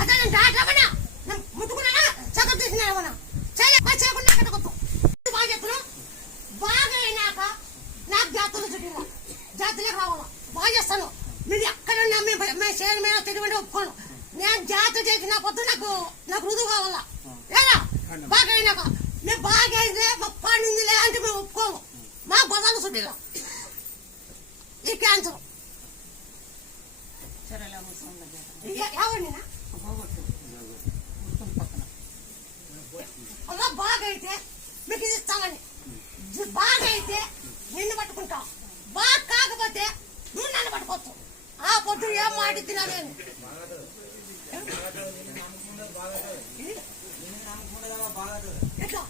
అదే నేను డాక్టర్ ముట్టుకున్నా చదువు తీసినా చేయకుండా కట్టకొద్దు బాగా చెప్తున్నాం. బాగా అయినాక నాకు జాతరలు చుట్టిన జాతరలకు రావాలా బాగా చేస్తాను. మీరు ఎక్కడున్నా మేము చేయడం మీద తెలివండి ఒప్పుకోను. నేను జాతర చేసిన పొద్దు నాకు రుజువు కావాలా లేదా బాగా అయినాక మేము బాగా అయిందే మా పండిందిలే అంటే మేము ఒప్పుకోము. మా బదాలు చుట్టిలా ఈ క్యాన్సర్ అలా బాగా అయితే మీకు ఇది ఇస్తామని బాగా అయితే నిన్ను పట్టుకుంటాం. బాగా కాకపోతే నువ్వు నన్ను పట్టుకోవచ్చు. ఆ పొద్దు ఏం మాట తినాలేను ఎట్లా